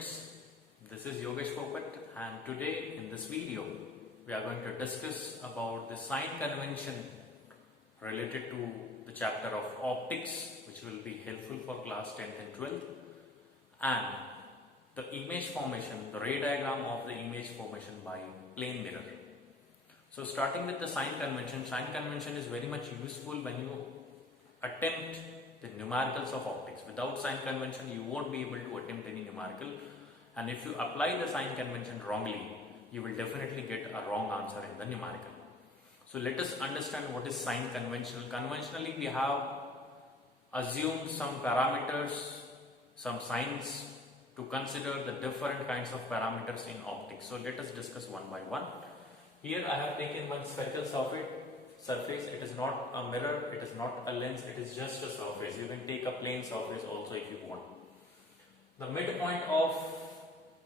students, this is Yogesh Popat, and today in this video we are going to discuss about the sign convention related to the chapter of optics, which will be helpful for class 10th and 12th, and the image formation, the ray diagram of the image formation by plane mirror. So starting with the sign convention is very much useful when you attempt the numericals of optics. Without sign convention you won't be able to attempt any numerical, and if you apply the sign convention wrongly, you will definitely get a wrong answer in the numerical. So let us understand what is sign conventional. Conventionally we have assumed some parameters, some signs to consider the different kinds of parameters in optics. So let us discuss one by one. Here I have taken one spherical surface. It is not a mirror, it is not a lens, it is just a surface. You can take a plane surface also if you want. The midpoint of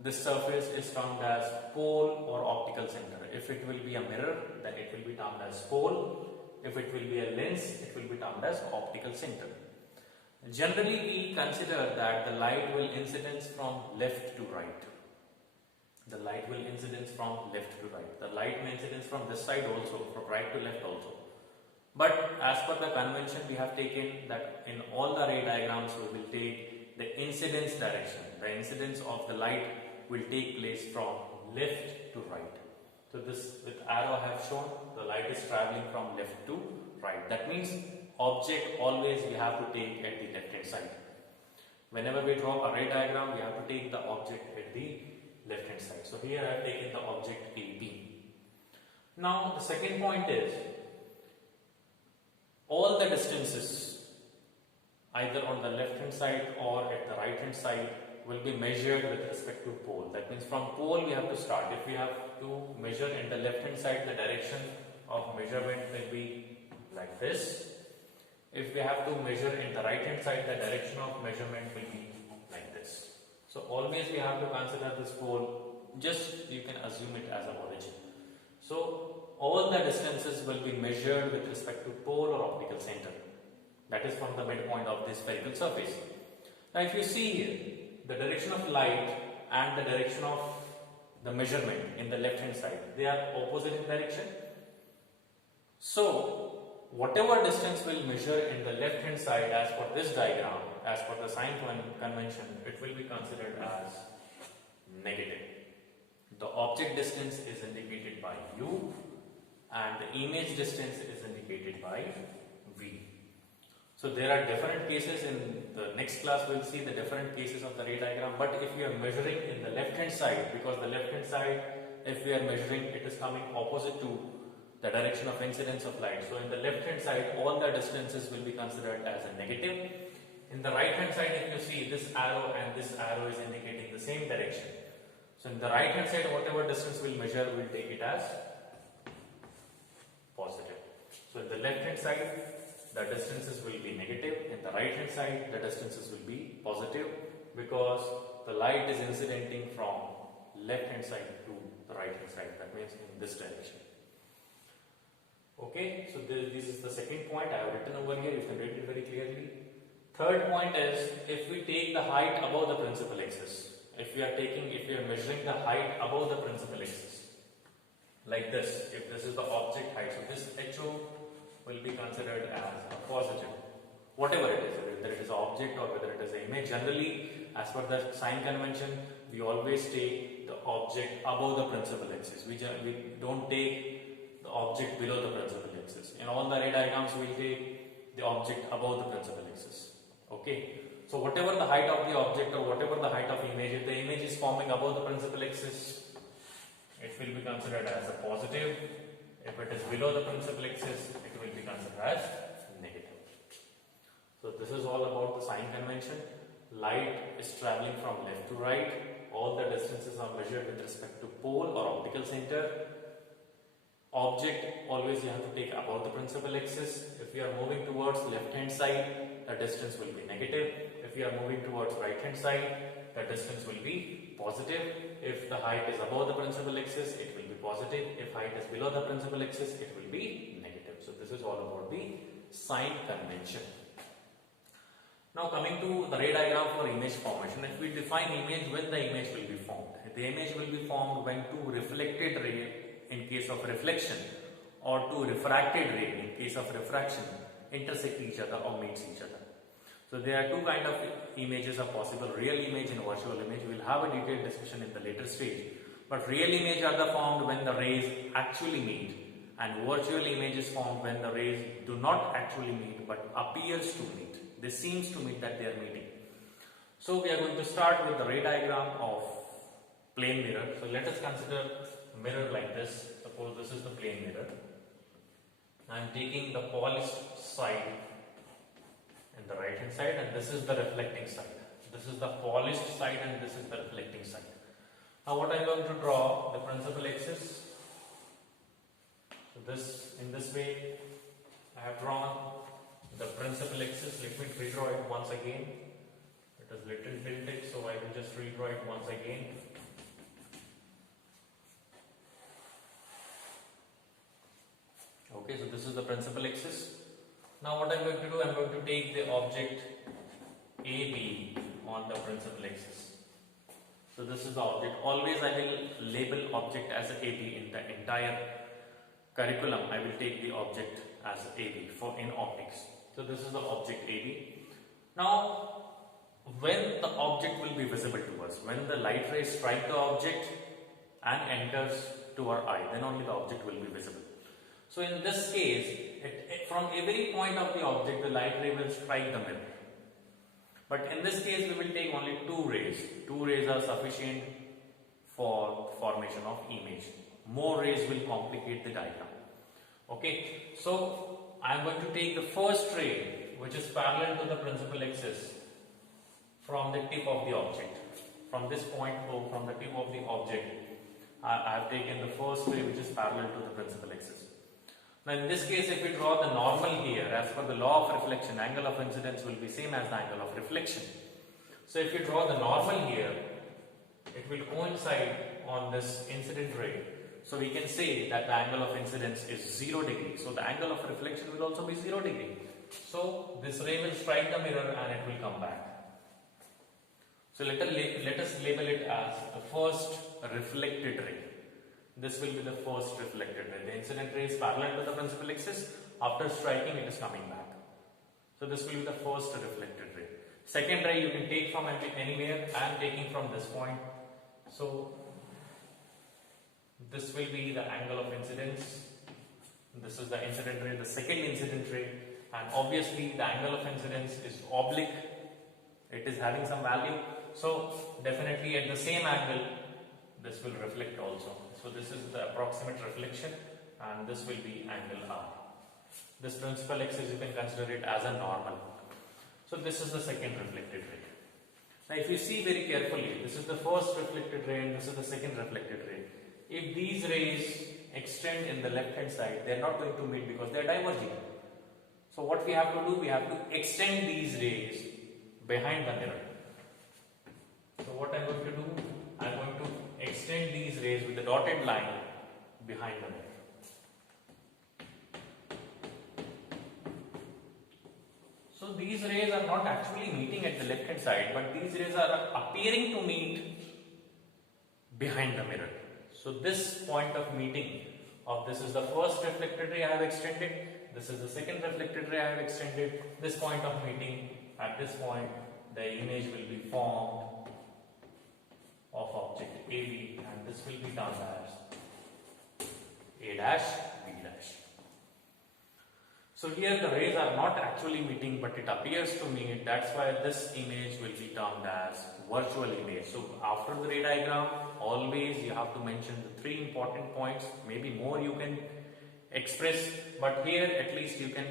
this surface is termed as pole or optical center. If it will be a mirror, then it will be termed as pole. If it will be a lens, it will be termed as optical center. Generally we consider that the light will incidence from left to right. The light will incidence from left to right. The light may incidence from this side also, from right to left also. But as per the convention, we have taken that in all the ray diagrams we will take the incidence direction. The incidence of the light will take place from left to right. So this with arrow I have shown, the light is traveling from left to right. That means object always we have to take at the left hand side. Whenever we draw a ray diagram, we have to take the object at the left hand side. So here I have taken the object AB. Now the second point is all the distances either on the left hand side or at the right hand side will be measured with respect to pole. That means from pole we have to start. If we have to measure in the left hand side, the direction of measurement will be like this. If we have to measure in the right hand side, the direction of measurement will be like this. So always we have to consider this pole, just you can assume it as an origin. So all the distances will be measured with respect to pole or optical center. That is from the midpoint of this spherical surface. Now if you see here, the direction of light and the direction of the measurement in the left hand side, they are opposite in direction. So whatever distance will measure in the left hand side as per this diagram, as per the sign convention, it will be considered as negative. The object distance is indicated by U and the image distance is indicated by V. So there are different cases. In the next class we will see the different cases of the ray diagram, but if we are measuring in the left hand side, because the left hand side, if we are measuring, it is coming opposite to the direction of incidence of light. So in the left hand side, all the distances will be considered as a negative. In the right hand side, if you see, this arrow and this arrow is indicating the same direction. So in the right hand side, whatever distance we'll measure, we'll take it as positive. So in the left hand side, the distances will be negative. In the right hand side, the distances will be positive, because the light is incidenting from left hand side to the right hand side. That means in this direction. Okay, so this is the second point I have written over here. You can read it very clearly. Third point is, if we take the height above the principal axis, if we are measuring the height above the principal axis, like this, if this is the object height, so this HO will be considered as a positive. Whatever it is, whether it is an object or whether it is an image, generally as per the sign convention, we always take the object above the principal axis. We don't take the object below the principal axis. In all the ray diagrams, we will take the object above the principal axis. Okay. So whatever the height of the object or whatever the height of image, if the image is forming above the principal axis, it will be considered as a positive. If it is below the principal axis, it will be considered as negative. So this is all about the sign convention. Light is traveling from left to right. All the distances are measured with respect to pole or optical center. Object always you have to take above the principal axis. If you are moving towards left hand side, the distance will be negative. If you are moving towards right hand side, the distance will be positive. If the height is above the principal axis, it will be positive. If height is below the principal axis, it will be negative. So this is all about the sign convention. Now coming to the ray diagram for image formation, if we define image, when the image will be formed. The image will be formed when two reflected ray in case of reflection or two refracted ray in case of refraction intersect each other or meets each other. So there are two kind of images are possible, real image and virtual image. We will have a detailed discussion in the later stage. But real image are the formed when the rays actually meet, and virtual image is formed when the rays do not actually meet but appears to meet. This seems to mean that they are meeting. So we are going to start with the ray diagram of plane mirror. So let us consider a mirror like this. Suppose this is the plane mirror. I am taking the polished side in the right hand side, and this is the reflecting side. This is the polished side and this is the reflecting side. Now what I am going to draw, the principal axis. So this, in this way I have drawn the principal axis. Let me redraw it once again. It is little tilted, so I will just redraw it once again. Okay, so this is the principal axis. Now what I am going to do, I am going to take the object AB on the principal axis. So this is the object. Always I will label object as AB in the entire curriculum. I will take the object as AB for in optics. So this is the object AB. Now when the object will be visible to us, when the light rays strike the object and enters to our eye, then only the object will be visible. So in this case, from every point of the object, the light ray will strike the mirror. But in this case, we will take only two rays. Two rays are sufficient for formation of image. More rays will complicate the diagram. Okay, so I am going to take the first ray, which is parallel to the principal axis, from the tip of the object. From this point, from the tip of the object, I have taken the first ray which is parallel to the principal axis. Now in this case, if we draw the normal here, as per the law of reflection, angle of incidence will be same as the angle of reflection. So if we draw the normal here, it will coincide on this incident ray. So we can say that the angle of incidence is 0 degree. So the angle of reflection will also be 0 degree. So this ray will strike the mirror and it will come back. So let us label it as the first reflected ray. This will be the first reflected ray. The incident ray is parallel to the principal axis. After striking, it is coming back. So this will be the first reflected ray. Second ray you can take from anywhere. I am taking from this point. So this will be the angle of incidence. This is the incident ray, the second incident ray. And obviously the angle of incidence is oblique. It is having some value. So definitely at the same angle, this will reflect also. So this is the approximate reflection and this will be angle R. This principal axis you can consider it as a normal. So this is the second reflected ray. Now if you see very carefully, this is the first reflected ray and this is the second reflected ray. If these rays extend in the left hand side, they are not going to meet because they are diverging. So what we have to do, we have to extend these rays behind the mirror. So what I am going to do, I am going to extend these rays with the dotted line behind the mirror. So these rays are not actually meeting at the left hand side, but these rays are appearing to meet behind the mirror. So this point of meeting of this is the first reflected ray I have extended, this is the second reflected ray I have extended. This point of meeting, at this point the image will be formed of object AB and this will be termed as A dash B dash. So here the rays are not actually meeting but it appears to meet. That's why this image will be termed as virtual image. So after the ray diagram, always you have to mention the three important points. Maybe more you can express, but here at least you can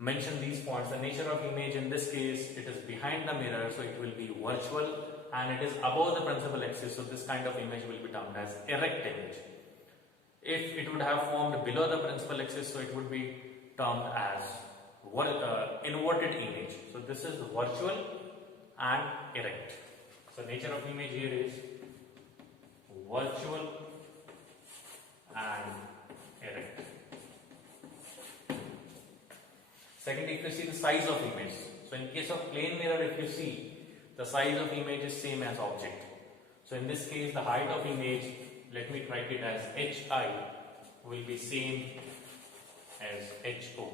mention these points. The nature of image in this case, it is behind the mirror, so it will be virtual, and it is above the principal axis, so this kind of image will be termed as erect image. If it would have formed below the principal axis, so it would be termed as inverted image. So this is virtual and erect. So nature of image here is virtual and erect. Second, if you see the size of image, So in case of plane mirror, if you see, the size of image is same as object. So in this case, the height of image, let me write it as HI, will be same as HO,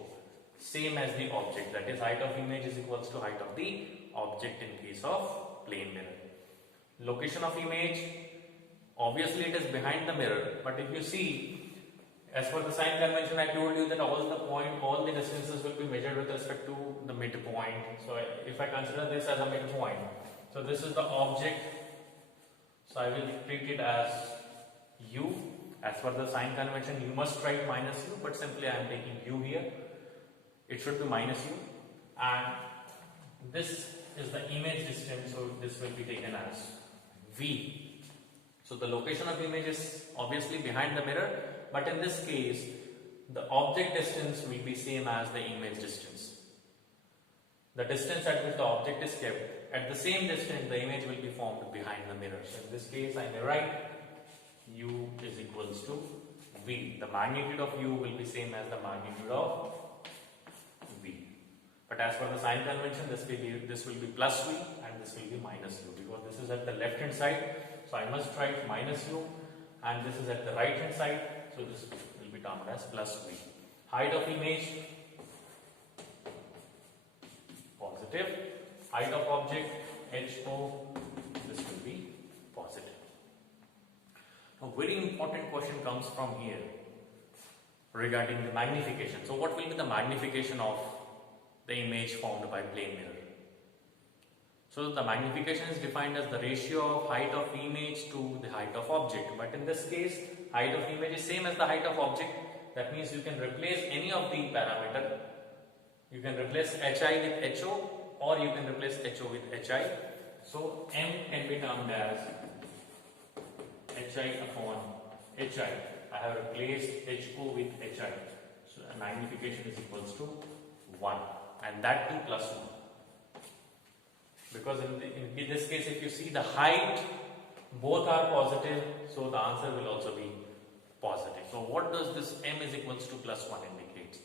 same as the object. That is, height of image is equals to height of the object in case of plane mirror. Location of image, obviously it is behind the mirror, but if you see, as per the sign convention, I told you that all the distances will be measured with respect to the midpoint. So if I consider this as a midpoint, so this is the object, so I will treat it as U. As per the sign convention, you must write minus U, but simply I am taking U here. It should be minus U, and this is the image distance, so this will be taken as V. So the location of image is obviously behind the mirror, but in this case, the object distance will be same as the image distance. The distance at which the object is kept, at the same distance, the image will be formed behind the mirror. So in this case, I may write U is equals to V. The magnitude of U will be same as the magnitude of V. But as per the sign convention, this will be plus V and this will be minus U, because this is at the left hand side. So I must write minus U, and this is at the right hand side. So this will be termed as plus V. Height of image, positive. Height of object, HO, this will be positive. A very important question comes from here regarding the magnification. So what will be the magnification of the image formed by plane mirror? So the magnification is defined as the ratio of height of image to the height of object. But in this case, height of image is same as the height of object. That means you can replace any of the parameter. You can replace HI with HO, or you can replace HO with HI. So M can be termed as HI upon HI. I have replaced HO with HI. So magnification is equals to 1, and that too plus 1. Because in this case, if you see the height, both are positive, so the answer will also be positive. So what does this M is equals to plus 1 indicates?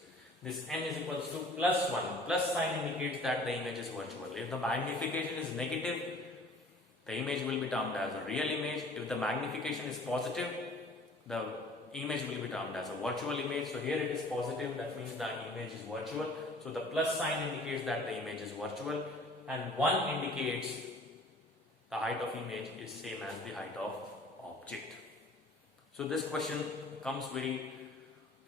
This M is equals to plus 1. Plus sign indicates that the image is virtual. If the magnification is negative, the image will be termed as a real image. If the magnification is positive, the image will be termed as a virtual image. So here it is positive, that means the image is virtual. So the plus sign indicates that the image is virtual, and 1 indicates the height of image is same as the height of object. So this question comes very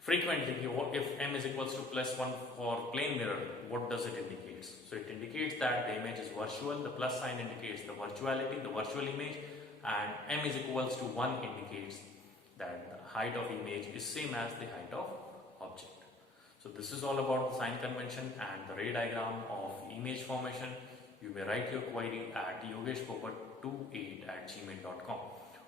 frequently. If M is equals to plus 1 for plane mirror, what does it indicate? So it indicates that the image is virtual, the plus sign indicates the virtuality, the virtual image, and M is equals to 1 indicates that the height of image is same as the height of object. So this is all about the sign convention and the ray diagram of image formation. You may write your query at yogeshpopat28@gmail.com.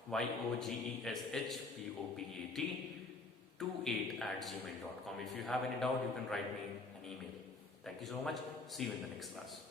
YOGESHPOPAT28@gmail.com. If you have any doubt, you can write me an email. Thank you so much. See you in the next class.